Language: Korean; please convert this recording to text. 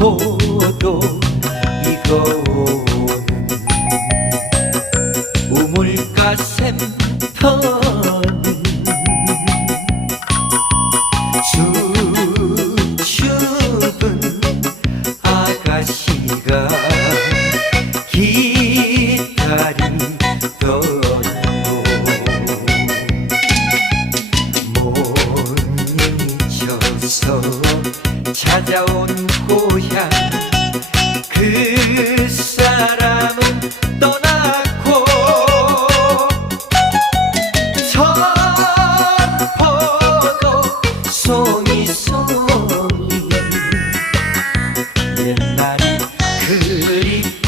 포도 이거는 우물가 샘편 수줍은 아가씨가 기다린던 찾아온 곳. 송이 송이 옛날이 그리